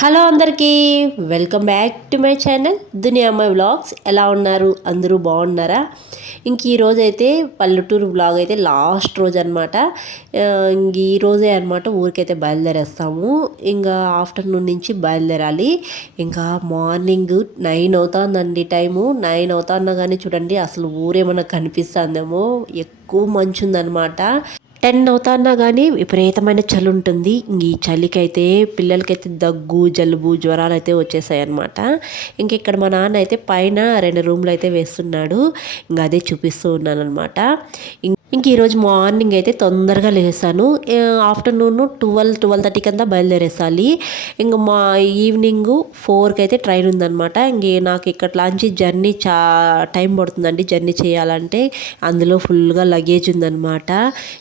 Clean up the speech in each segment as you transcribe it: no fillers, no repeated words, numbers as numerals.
Hello అందరికీ welcome back to my channel దునియా అమ్మాయి vlogs. ఎలా ఉన్నారు? అందరూ బాగున్నారా? ఇంక ఈరోజు అయితే పల్లెటూరు వ్లాగ్ అయితే లాస్ట్ రోజు అనమాట. ఇంక ఈరోజే అనమాట ఊరికైతే బయలుదేరేస్తాము. ఇంకా ఆఫ్టర్నూన్ నుంచి బయలుదేరాలి. ఇంకా మార్నింగ్ 9 అవుతుందండి. టైము 9 అవుతున్నా కానీ చూడండి అసలు ఊరేమన్నా కనిపిస్తుందేమో, ఎక్కువ మంచు ఉందన్నమాట. 10 అవుతున్నా కానీ విపరీతమైన చలి ఉంటుంది. ఈ చలికైతే పిల్లలకైతే దగ్గు, జలుబు, జ్వరాలు అయితే వచ్చేసాయి అనమాట. ఇంక ఇక్కడ మా నాన్న అయితే పైన 2 రూమ్లు అయితే వేస్తున్నాడు. ఇంకా అదే చూపిస్తూ ఉన్నాను అనమాట. ఇంక ఈరోజు మార్నింగ్ అయితే తొందరగా లేసాను. ఆఫ్టర్నూన్ 12:30 కింద బయలుదేరేసాలి. ఇంక మా ఈవినింగ్ 4కి అయితే ట్రైన్ ఉందనమాట. ఇంక నాకు ఇక్కడ లాంచి జర్నీ టైం పడుతుందండి. జర్నీ చేయాలంటే అందులో ఫుల్గా లగేజ్ ఉందనమాట.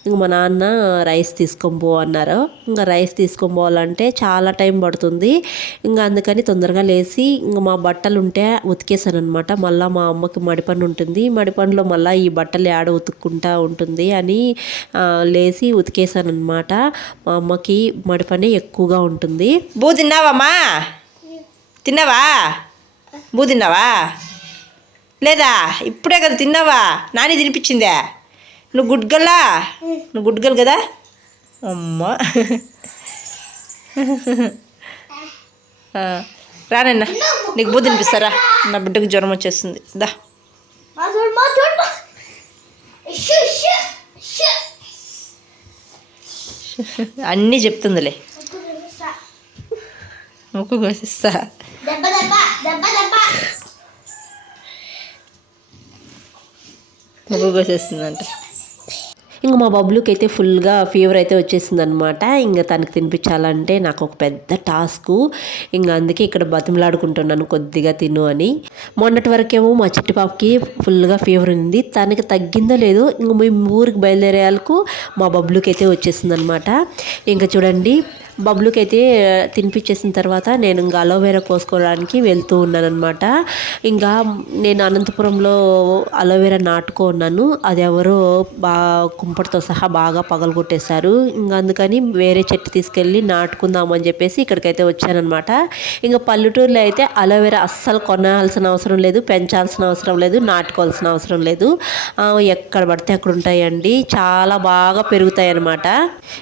ఇంక మా నాన్న రైస్ తీసుకొని పో అన్నారు. ఇంకా రైస్ తీసుకొని పోవాలంటే చాలా టైం పడుతుంది. ఇంకా అందుకని తొందరగా లేచి ఇంక మా బట్టలు ఉంటే ఉతికేసాను అనమాట. మళ్ళీ మా అమ్మకి మడిపని ఉంటుంది. మడిపనిలో మళ్ళీ ఈ బట్టలు ఏడ ఉతుక్కుంటా ఉంటుంది అని లేచి ఉతికేసాను అనమాట. మా అమ్మకి మడిపని ఎక్కువగా ఉంటుంది. బూ తిన్నావమ్మా? తిన్నావా? బూ తిన్నావా లేదా? ఇప్పుడే కదా తిన్నావా? నాని తినిపించిందే. నువ్వు గుడ్గల్లా? నువ్వు గుడ్గల్ కదా అమ్మా. రానన్న నీకు బూ తినిపిస్తారా? నా బిడ్డకు జ్వరం వచ్చేస్తుంది. దా అన్నీ చెప్తుందిలే. ముక్కు కోసిస్తా. ముక్కు కోసేస్తుందంట. ఇంక మా బబ్లుకి అయితే ఫుల్గా ఫీవర్ అయితే వచ్చేసింది అనమాట. ఇంకా తనకు తినిపించాలంటే నాకు ఒక పెద్ద టాస్క్. ఇంకా అందుకే ఇక్కడ బతిమలాడుకుంటున్నాను కొద్దిగా తిను అని. మొన్నటి వరకేమో మా చిట్టి పాపకి ఫుల్గా ఫీవర్ ఉంది. తనకి తగ్గిందో లేదో ఇంక మేము ఊరికి బయలుదేరేందుకు మా బబ్లుకి అయితే వచ్చేసింది అనమాట. ఇంకా చూడండి బబ్లుకి అయితే తినిపించేసిన తర్వాత నేను ఇంకా అలోవెరా కోసుకోవడానికి వెళ్తూ ఉన్నాను అనమాట. ఇంకా నేను అనంతపురంలో అలోవెరా నాటుకున్నాను. అది ఎవరో కుంపటితో సహా బాగా పగలగొట్టేశారు. ఇంకా అందుకని వేరే చెట్టు తీసుకెళ్ళి నాటుకుందామని చెప్పేసి ఇక్కడికైతే వచ్చానమాట. ఇంకా పల్లెటూరులో అయితే అలోవెరా అస్సలు కొనాల్సిన అవసరం లేదు, పెంచాల్సిన అవసరం లేదు, నాటుకోవాల్సిన అవసరం లేదు. ఎక్కడ పడితే అక్కడ ఉంటాయండి. చాలా బాగా పెరుగుతాయి అన్నమాట.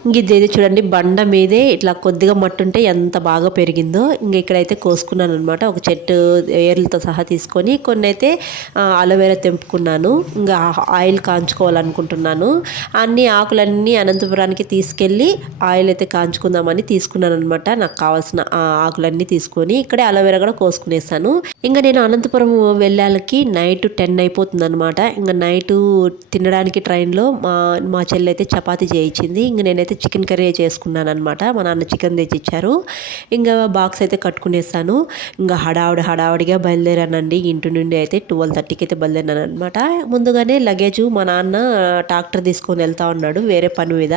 ఇంక ఇదేది చూడండి బండ మీదే ఇట్లా కొద్దిగా మట్టు ఉంటే ఎంత బాగా పెరిగిందో. ఇంక ఇక్కడైతే కోసుకున్నాను అనమాట. ఒక చెట్టు ఏర్లతో సహా తీసుకొని కొన్ని అయితే అలోవెరా తెంపుకున్నాను. ఇంకా ఆయిల్ కాంచుకోవాలనుకుంటున్నాను. అన్ని ఆకులన్నీ అనంతపురానికి తీసుకెళ్ళి ఆయిల్ అయితే కాంచుకుందామని తీసుకున్నాను అనమాట. నాకు కావాల్సిన ఆకులన్నీ తీసుకొని ఇక్కడే అలోవెరా కూడా కోసుకునేసాను. ఇంకా నేను అనంతపురం వెళ్ళాలకి నైట్ 10 అయిపోతుంది అనమాట. ఇంకా నైట్ తినడానికి ట్రైన్లో మా చెల్లి అయితే చపాతీ చేయించింది. ఇంక నేనైతే చికెన్ కర్రీ చేసుకున్నాను అనమాట. మా నాన్న చికెన్ తెచ్చిచ్చారు. ఇంకా బాక్స్ అయితే కట్టుకునేసాను. ఇంకా హడావుడిగా బయలుదేరానండి. ఇంటి నుండి అయితే 12:30కి అయితే బయలుదేరాను అనమాట. ముందుగానే లగేజ్ మా నాన్న ట్రాక్టర్ తీసుకొని వెళ్తా ఉన్నాడు వేరే పని మీద.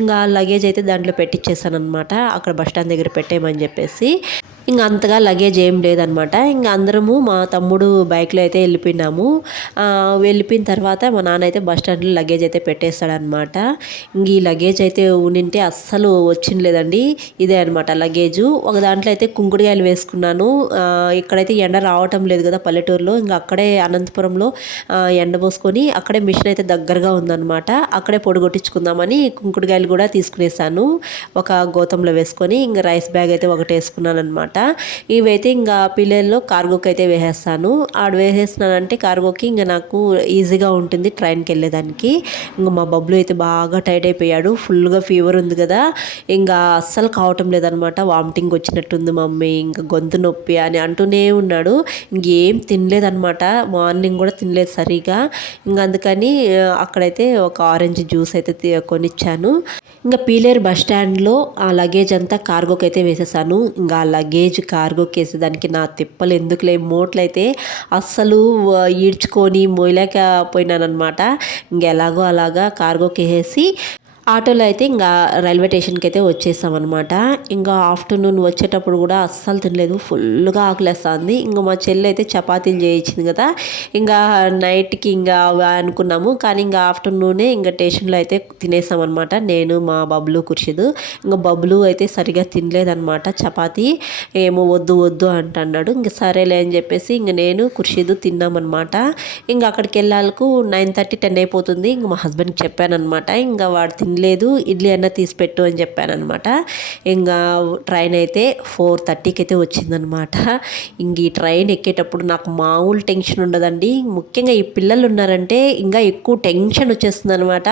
ఇంకా లగేజ్ అయితే దాంట్లో పెట్టించేసాను అనమాట. అక్కడ బస్ స్టాండ్ దగ్గర పెట్టేయమని చెప్పేసి. ఇంకా అంతగా లగేజ్ ఏం లేదనమాట. ఇంకా అందరము మా తమ్ముడు బైక్లో అయితే వెళ్ళిపోయినాము. వెళ్ళిపోయిన తర్వాత మా నాన్న అయితే బస్ స్టాండ్లో లగేజ్ అయితే పెట్టేస్తాడనమాట. ఇంక ఈ లగేజ్ అయితే ఉండింటే అస్సలు వచ్చిండలేదండి. ఇదే అనమాట లగేజు. ఒక దాంట్లో అయితే కుంకుడుకాయలు వేసుకున్నాను. ఇక్కడైతే ఎండ రావటం లేదు కదా పల్లెటూరులో. ఇంకా అక్కడే అనంతపురంలో ఎండ పోసుకొని అక్కడే మిషన్ అయితే దగ్గరగా ఉందన్నమాట. అక్కడే పొడి కొట్టించుకుందామని కుంకుడుకాయలు కూడా తీసుకునేసాను. ఒక గోతంలో వేసుకొని ఇంకా రైస్ బ్యాగ్ అయితే ఒకటి వేసుకున్నాను అనమాట. ఇవైతే ఇంకా పిల్లల్లో కార్గోకి అయితే వేసేస్తాను. ఆడ వేసేస్తున్నానంటే కార్గోకి ఇంకా నాకు ఈజీగా ఉంటుంది ట్రైన్కి వెళ్ళేదానికి. ఇంకా మా బబ్లు అయితే బాగా టైట్ అయిపోయాడు. ఫుల్గా ఫీవర్ ఉంది కదా, ఇంకా అస్సలు కావటం లేదనమాట. వామిటింగ్ వచ్చినట్టుంది మమ్మీ, ఇంకా గొంతు నొప్పి అని అంటూనే ఉన్నాడు. ఇంకేం తినలేదనమాట. మార్నింగ్ కూడా తినలేదు సరిగా. ఇంకా అందుకని అక్కడైతే ఒక ఆరెంజ్ జ్యూస్ అయితే కొనిచ్చాను. ఇంకా పీలేరు బస్ స్టాండ్లో ఆ లగేజ్ అంతా కార్గోకి అయితే వేసేసాను. ఇంకా ఆ లగేజ్ కార్గోకి వేసేదానికి నా తిప్పలు ఎందుకులే, మోట్లయితే అస్సలు ఈడ్చుకొని మోయలేకపోయినాను అనమాట. ఇంక ఎలాగో అలాగా కార్గోకి వేసి ఆటోలో అయితే ఇంకా రైల్వే స్టేషన్కి అయితే వచ్చేసామన్నమాట. ఇంకా ఆఫ్టర్నూన్ వచ్చేటప్పుడు కూడా అస్సలు తినలేదు, ఫుల్గా ఆకలేస్తుంది. ఇంకా మా చెల్లి అయితే చపాతీలు చేయించింది కదా, ఇంకా నైట్కి ఇంకా అనుకున్నాము. కానీ ఇంకా ఆఫ్టర్నూనే ఇంకా స్టేషన్లో అయితే తినేసామన్నమాట. నేను మా బబ్లు కుర్షిదు. ఇంకా బబ్లు అయితే సరిగా తినలేదన్నమాట చపాతీ, ఏమో వద్దు వద్దు అంటున్నాడు. ఇంకా సరేలే అని చెప్పేసి ఇంక నేను కుర్షిదు తిన్నామన్నమాట. ఇంకా అక్కడికి వెళ్ళాలకు 9:30 10 అయిపోతుంది. ఇంక మా హస్బెండ్కి చెప్పానమాట, ఇంకా వాడు తినలేదు, ఇడ్లీ అన్న తీసి పెట్టు అని చెప్పానమాట. ఇంకా ట్రైన్ అయితే 4:30కి అయితే వచ్చిందనమాట. ఇంక ఈ ట్రైన్ ఎక్కేటప్పుడు నాకు మామూలు టెన్షన్ ఉండదండి. ముఖ్యంగా ఈ పిల్లలు ఉన్నారంటే ఇంకా ఎక్కువ టెన్షన్ వచ్చేస్తుంది అనమాట.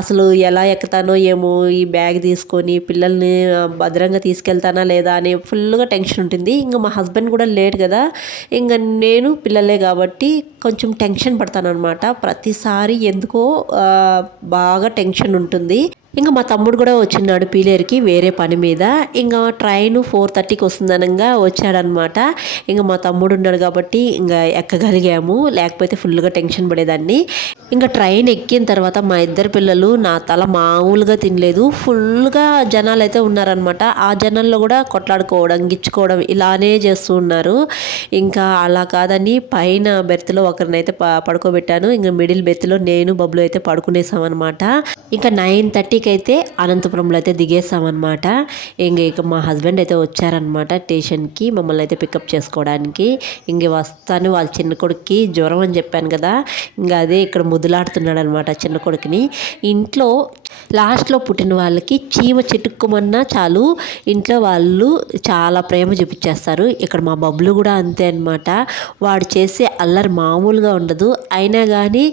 అసలు ఎలా ఎక్కుతానో ఏమో, ఈ బ్యాగ్ తీసుకొని పిల్లల్ని భద్రంగా తీసుకెళ్తానా లేదా అని ఫుల్గా టెన్షన్ ఉంటుంది. ఇంకా మా హస్బెండ్ కూడా లేడు కదా, ఇంకా నేను పిల్లలే కాబట్టి కొంచెం టెన్షన్ పడతాను అనమాట. ప్రతిసారి ఎందుకో బాగా టెన్షన్ ఉంటుంది. ఇంకా మా తమ్ముడు కూడా వచ్చినాడు పీలేరుకి వేరే పని మీద. ఇంకా ట్రైన్ 4:30కి వస్తుందనగా వచ్చాడనమాట. ఇంకా మా తమ్ముడు ఉన్నాడు కాబట్టి ఇంకా ఎక్కగలిగాము, లేకపోతే ఫుల్గా టెన్షన్ పడేదాన్ని. ఇంకా ట్రైన్ ఎక్కిన తర్వాత మా ఇద్దరు పిల్లలు నా తల మామూలుగా తినలేదు. ఫుల్గా జనాలు అయితే ఉన్నారనమాట. ఆ జనాల్లో కూడా కొట్లాడుకోవడం, గిచ్చుకోవడం ఇలానే చేస్తూ ఉన్నారు. ఇంకా అలా కాదని పైన బెర్త్లో ఒకరినైతే పడుకోబెట్టాను. ఇంకా మిడిల్ బెర్త్లో నేను బబ్లు అయితే పడుకునేసామన్నమాట. ఇంకా 9:30కి అయితే అనంతపురంలో అయితే దిగేసామన్నమాట. ఇక మా హస్బెండ్ అయితే వచ్చారనమాట స్టేషన్కి మమ్మల్ని అయితే పికప్ చేసుకోవడానికి. ఇంక వస్తాను, వాళ్ళ చిన్న కొడుక్కి జ్వరం అని చెప్పాను కదా, ఇంకా అదే ఇక్కడ ముద్దులాడుతున్నాడు అనమాట చిన్న కొడుకుని. ఇంట్లో లాస్ట్లో పుట్టిన వాళ్ళకి చీమ చిటుక్కుమన్నా చాలు ఇంట్లో వాళ్ళు చాలా ప్రేమ చూపించేస్తారు. ఇక్కడ మా బబ్లు కూడా అంతే అనమాట. వాడు చేసే అల్లరి మామూలుగా ఉండదు. అయినా కానీ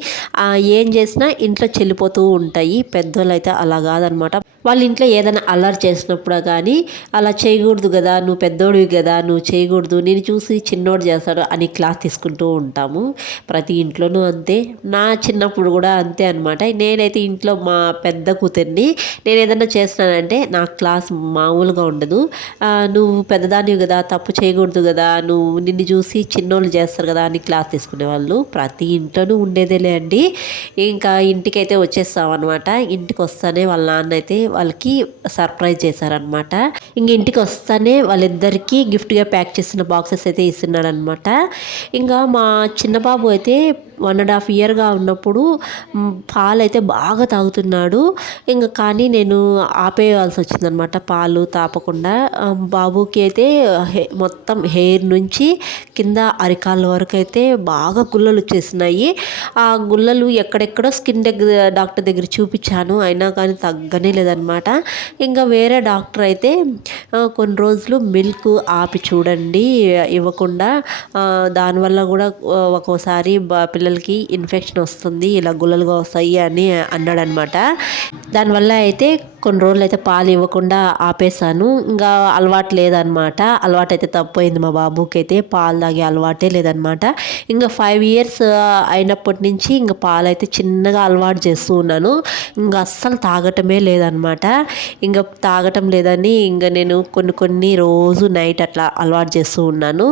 ఏం చేసినా ఇంట్లో చెల్లిపోతూ ఉంటాయి. పెద్దోళ్ళు అయితే అలా కాదనమాట. వాళ్ళ ఇంట్లో ఏదైనా అల్లరి చేసినప్పుడు కానీ అలా చేయకూడదు కదా, నువ్వు పెద్దోడివి కదా, నువ్వు చేయకూడదు, నేను చూసి చిన్నోడు చేస్తాడు అని క్లాస్ తీసుకుంటూ ఉంటాము. ప్రతి ఇంట్లోనూ అంతే. నా చిన్నప్పుడు కూడా అంతే అనమాట. నేనైతే ఇంట్లో మా పెద్ద కూతుర్ని నేను ఏదైనా చేస్తున్నానంటే నా క్లాస్ మామూలుగా ఉండదు. నువ్వు పెద్దదానివి కదా, తప్పు చేయకూడదు కదా, నువ్వు నిన్ను చూసి చిన్నోళ్ళు చేస్తారు కదా అని క్లాస్ తీసుకునేవాళ్ళు. ప్రతి ఇంట్లోనూ ఉండేదేలే అండి. ఇంకా ఇంటికైతే వచ్చేస్తామన్నమాట. ఇంటికి వస్తానే వాళ్ళ నాన్న అయితే వాళ్ళకి సర్ప్రైజ్ చేశారనమాట. ఇంక ఇంటికి వస్తానే వాళ్ళిద్దరికీ గిఫ్ట్గా ప్యాక్ చేసిన బాక్సెస్ అయితే ఇస్తున్నాడు అనమాట. ఇంకా మా చిన్న బాబు అయితే 1.5 ఇయర్గా ఉన్నప్పుడు పాలు అయితే బాగా తాగుతున్నాడు. ఇంకా కానీ నేను ఆపేయాల్సి వచ్చిందనమాట పాలు తాపకుండా. బాబుకి అయితే మొత్తం హెయిర్ నుంచి కింద అరికాళ్ళ వరకు అయితే బాగా గుల్లలు వచ్చేసినాయి. ఆ గుల్లలు ఎక్కడెక్కడో స్కిన్ డాక్టర్ దగ్గర చూపించాను, అయినా కానీ తగ్గనే లేదనమాట. ఇంకా వేరే డాక్టర్ అయితే కొన్ని రోజులు మిల్క్ ఆపి చూడండి ఇవ్వకుండా, దానివల్ల కూడా ఒక్కోసారి పిల్లలకి ఇన్ఫెక్షన్ వస్తుంది, ఇలా గుల్లలుగా వస్తాయి అని అన్నాడనమాట. దానివల్ల అయితే కొన్ని రోజులు అయితే పాలు ఇవ్వకుండా ఆపేసాను. ఇంకా అలవాటు లేదనమాట. అలవాటు అయితే తప్పైంది. మా బాబుకి అయితే పాలు తాగే అలవాటే లేదనమాట. ఇంకా 5 ఇయర్స్ అయినప్పటి నుంచి ఇంకా పాలు అయితే చిన్నగా అలవాటు చేస్తూ ఉన్నాను. ఇంకా అస్సలు తాగటమే లేదనమాట. ఇంకా తాగటం లేదని ఇంకా నేను కొన్ని రోజు నైట్ అట్లా అలవాటు చేస్తూ ఉన్నాను.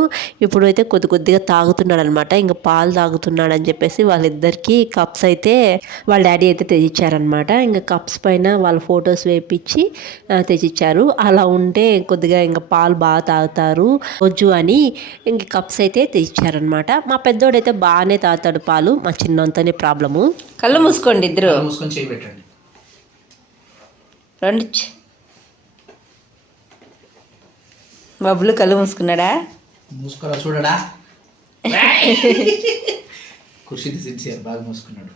ఇప్పుడు అయితే కొద్దిగా తాగుతున్నాడు అనమాట. ఇంకా పాలు తాగుతున్నాడు అని చెప్పేసి వాళ్ళిద్దరికీ కప్స్ అయితే వాళ్ళ డాడీ అయితే తెచ్చిచ్చారనమాట. ఇంకా కప్స్ పైన వాళ్ళ ఫొటోస్ వేపించి తెచ్చిచ్చారు. అలా ఉంటే కొద్దిగా ఇంకా పాలు బాగా తాగుతారు రోజు అని ఇంక కప్స్ అయితే తెచ్చిచ్చారనమాట. మా పెద్దోడైతే బాగానే తాగుతాడు పాలు, మా చిన్నంతనే ప్రాబ్లము. కళ్ళు మూసుకోండి ఇద్దరు. మూసుకొని చేయి పెట్టండి. రెండు బబ్బులు కళ్ళు మూసుకున్నాడా? మూసుకోరా చూడడా. ఖుషిది సిన్సియర్ బాగా మూసుకున్నాడు.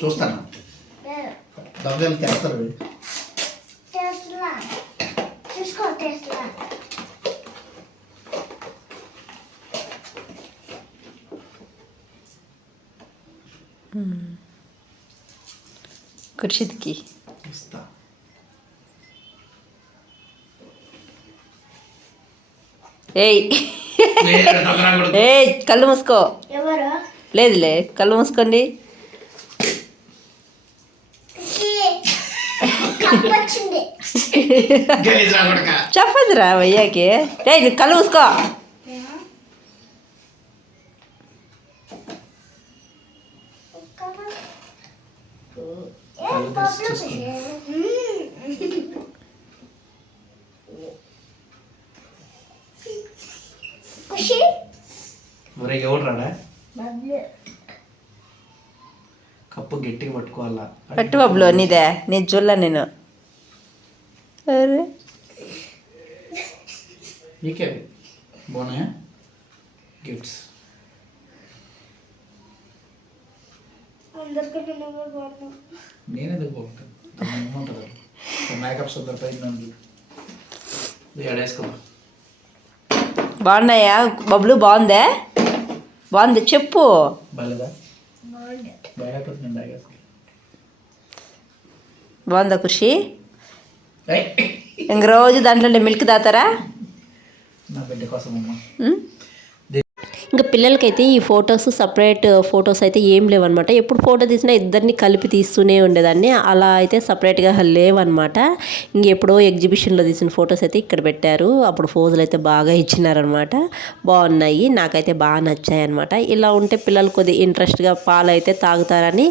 చూస్తాను దొంగలు తెస్తారు. ఖుషిద్కి ఇస్తా. ఏయ్ ఏయ్ కళ్ళు మూసుకో. లేదులే కళ్ళు మూసుకోండి. చెప్పదురా అయ్యాకి. ఏయ్ నువ్వు కళ్ళు మూసుకో. కళ్ళు తెరిచి చూసుకోండి. ఒరే ఎవడు రాడా కప్పు గట్టిగా పట్టుకోవాలా. పట్టు బబ్లు నీదే నేను చూడలే నేను. అరే నీకే బాగున్నాయా గిఫ్ట్స్? నేనెందుకు బాగుంటాను మేకప్ సొంత ఎడేసుకో. బాగున్నాయా బబ్లు? బాగుందే? బాగుంది చెప్పు. బాలేదా? బాగా నేను తాగేసుకో. బాగుందా ఖుషి? ఇంక రోజు దాంట్లో మిల్క్ తాతారా? నా బిడ్డ కోసం అమ్మా. ఇంకా పిల్లలకైతే ఈ ఫొటోస్ సపరేట్ ఫొటోస్ అయితే ఏం లేవన్నమాట. ఎప్పుడు ఫోటో తీసినా ఇద్దరిని కలిపి తీస్తూనే ఉండేదాన్ని. అలా అయితే సపరేట్గా లేవన్నమాట. ఇంకెప్పుడో ఎగ్జిబిషన్లో తీసిన ఫొటోస్ అయితే ఇక్కడ పెట్టారు. అప్పుడు ఫోజులు అయితే బాగా ఇచ్చినారనమాట. బాగున్నాయి, నాకైతే బాగా నచ్చాయి అనమాట. ఇలా ఉంటే పిల్లలు కొద్దిగా ఇంట్రెస్ట్గా పాలు అయితే తాగుతారని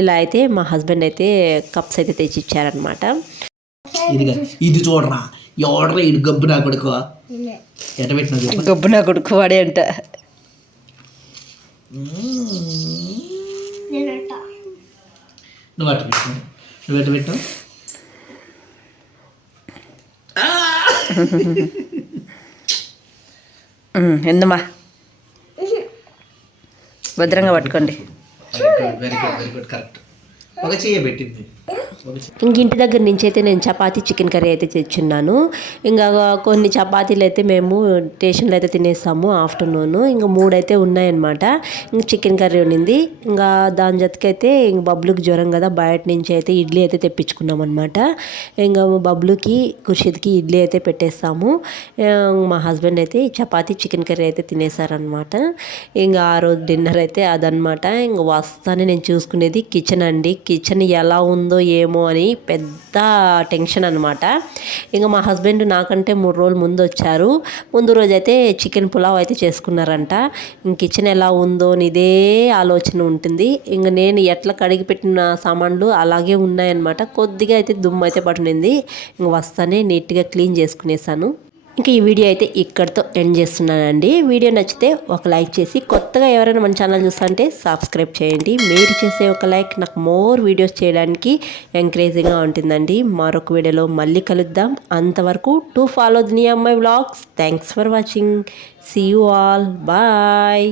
ఇలా అయితే మా హస్బెండ్ అయితే కప్స్ అయితే తెచ్చి ఇచ్చారనమాట. ఇది చూడరా ఎవడరా ఇటు గబ్బు నా కొడుకు ఎట పెట్టిన గబ్బు నా కొడుకు వాడే అంట. నువ్వు అటు పెట్టు, నువ్వు ఎటు పెట్టు. ఎందుమా భద్రంగా పట్టుకోండి. Very good very good correct. ఒక చెయ్యి పెట్టింది. ఇంక ఇంటి దగ్గర నుంచి అయితే నేను చపాతీ చికెన్ కర్రీ అయితే తెచ్చున్నాను. ఇంకా కొన్ని చపాతీలు అయితే మేము స్టేషన్లో అయితే తినేస్తాము ఆఫ్టర్నూన్. ఇంకా 3 అయితే ఉన్నాయన్నమాట. ఇంక చికెన్ కర్రీ ఉండింది. ఇంకా దాని జతకైతే ఇంక బబ్లుకి జ్వరం కదా, బయట నుంచి అయితే ఇడ్లీ అయితే తెప్పించుకున్నాం అనమాట. ఇంకా బబ్లుకి ఖుషిద్కి ఇడ్లీ అయితే పెట్టేస్తాము. మా హస్బెండ్ అయితే చపాతీ చికెన్ కర్రీ అయితే తినేసారనమాట. ఇంకా ఆ రోజు డిన్నర్ అయితే అదనమాట. ఇంకా వస్తానే నేను చూసుకునేది కిచెన్ అండి. కిచెన్ ఎలా ఉందో ఏమో అని పెద్ద టెన్షన్ అనమాట. ఇంకా మా హస్బెండ్ నాకంటే 3 రోజులు ముందు వచ్చారు. ముందు రోజు అయితే చికెన్ పులావ్ అయితే చేసుకున్నారంట. ఇంక కిచెన్ ఎలా ఉందో అని ఇదే ఆలోచన ఉంటుంది. ఇంక నేను ఎట్లా కడిగి పెట్టిన సామాన్లు అలాగే ఉన్నాయన్నమాట. కొద్దిగా అయితే దుమ్ము అయితే పట్టునింది. ఇంక వస్తానే నీట్గా క్లీన్ చేసుకునేసాను. ఇంకా ఈ వీడియో అయితే ఇక్కడితో ఎండ్ చేస్తున్నానండి. వీడియో నచ్చితే ఒక లైక్ చేసి, కొత్తగా ఎవరైనా మన ఛానల్ చూస్తుంటే సబ్స్క్రైబ్ చేయండి. మీరు చేసే ఒక లైక్ నాకు మోర్ వీడియోస్ చేయడానికి ఎంకరేజింగ్గా ఉంటుందండి. మరొక వీడియోలో మళ్ళీ కలుద్దాం. అంతవరకు to follow the near my vlogs. Thanks for watching. See you all. Bye.